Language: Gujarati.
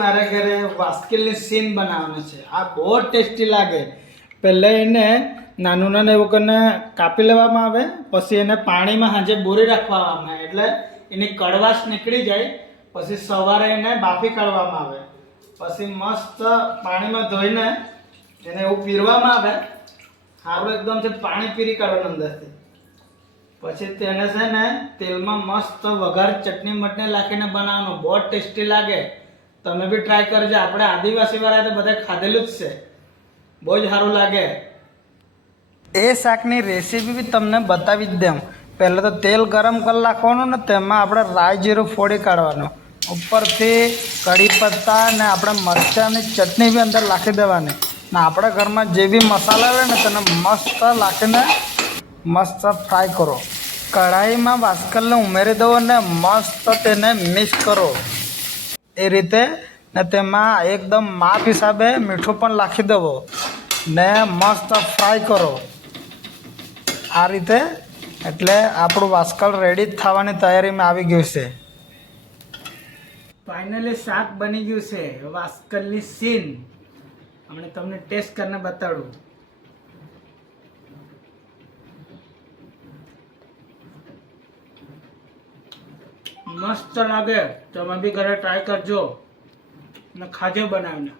મારા ઘરે વાસ્કેલની સીન બનાવવાનો છે। આ બહુ ટેસ્ટી લાગે। પહેલાં એને નાનું એવું કરીને કાપી લેવામાં આવે, પછી એને પાણીમાં સાંજે બોરી રાખવામાં આવે એટલે એની કડવાશ નીકળી જાય। પછી સવારે એને બાફી કાઢવામાં આવે, પછી મસ્ત પાણીમાં ધોઈને એને એવું પીરવામાં આવે। સારું એકદમથી પાણી પીરી કાઢવાનું અંદરથી। પછી તેને છે ને તેલમાં મસ્ત વઘાર ચટણી મટણી નાખીને બનાવવાનું, બહુ ટેસ્ટી લાગે। તમે બી ટ્રાય કરજો। આપણે આદિવાસી વાળા તો બધા ખાધેલું જ છે, બહુ જ સારું લાગે। એ શાકની રેસીપી બી તમને બતાવી જ દેમ। પહેલાં તો તેલ ગરમ કરી નાખવાનું ને તેમાં આપણે રાઈ જીરું ફોડી કાઢવાનું, ઉપરથી કઢી પત્તા ને આપણે મરચાંની ચટણી બી અંદર નાખી દેવાની ને આપણા ઘરમાં જે બી મસાલા આવે ને તેને મસ્ત નાખીને મસ્ત ફ્રાય કરો। કઢાઈમાં વાસ્કલને ઉમેરી દો ને મસ્ત તેને મિક્સ કરો એ રીતે, ને તેમાં એકદમ માપ હિસાબે મીઠું પણ નાખી દેવો ને મસ્ત ફ્રાય કરો આ રીતે। એટલે આપણું વાસ્કલ રેડી જ થવાની તૈયારીમાં આવી ગયું છે। ફાઇનલી શાક બની ગયું છે વાસ્કલની સીન। હમણાં તમને ટેસ્ટ કરીને બતાડું। મસ્ત લાગે, તમે બી ઘરે ટ્રાય કરજો ને ખાજો બનાવીને।